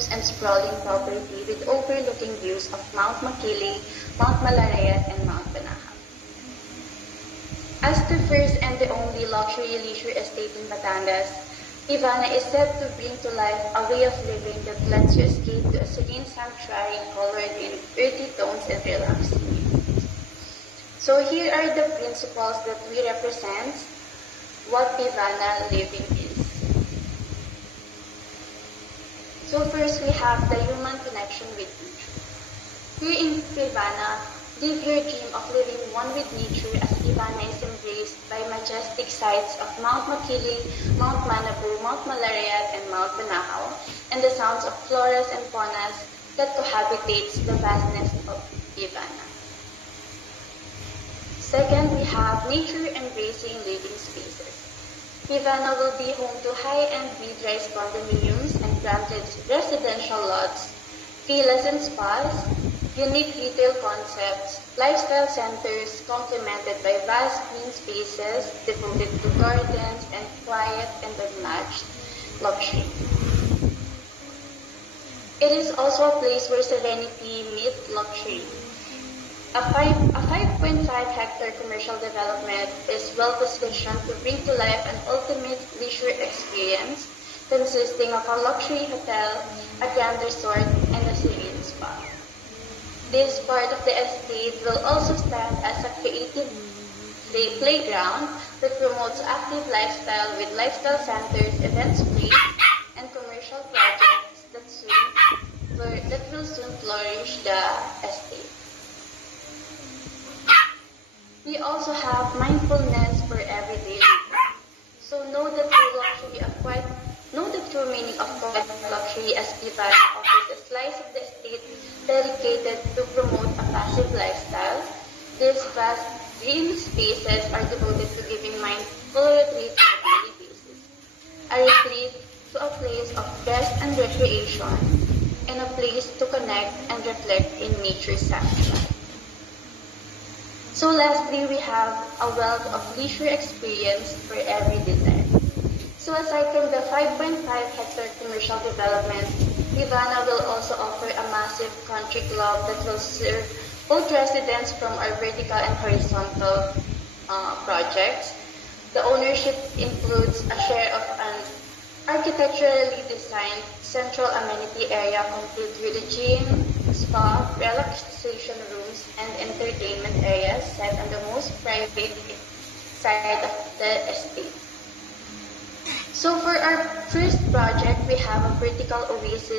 luxurious and sprawling property with overlooking views of Mount Makiling, Mount Malalayat, and Mount Banahaw. As the first and the only luxury leisure estate in Batangas, Ivana is set to bring to life a way of living that lets you escape to a serene sanctuary colored in earthy tones and relaxing views. So here are the principles that we represent what Ivana living is. So first, we have the human connection with nature. Here in Ivana, live your dream of living one with nature as Ivana is embraced by majestic sights of Mount Makiling, Mount Manabu, Mount Malalayat, and Mount Banahaw, and the sounds of floras and faunas that cohabitates the vastness of Ivana. Second, we have nature-embracing living spaces. Ivana will be home to high-end mid-rise condominiums and granted residential lots, villas and spas, unique retail concepts, lifestyle centers complemented by vast green spaces devoted to gardens and quiet and unmatched luxury. It is also a place where serenity meets luxury. A 5.5-hectare commercial development is well-positioned to bring to life an ultimate leisure experience consisting of a luxury hotel, a grand resort, and a serene spa. This part of the estate will also stand as a creative playground that promotes active lifestyle with lifestyle centers, event space, and commercial projects that will soon flourish the estate. We also have mindfulness for everyday living. So know the true meaning of quiet luxury as Ivana offers a slice of the estate dedicated to promote a passive lifestyle. These vast green spaces are devoted to giving mindful retreat on a daily basis. A retreat to a place of rest and recreation, and a place to connect and reflect in nature's sanctuary. So lastly, we have a wealth of leisure experience for every desire. So aside from the 5.5-hectare commercial development, Ivana will also offer a massive country club that will serve both residents from our vertical and horizontal projects. The ownership includes a share of an architecturally designed central amenity area complete with a gym, spa, relaxation rooms, and entertainment areas set on the most private side of the estate. So for our first project, we have a vertical oasis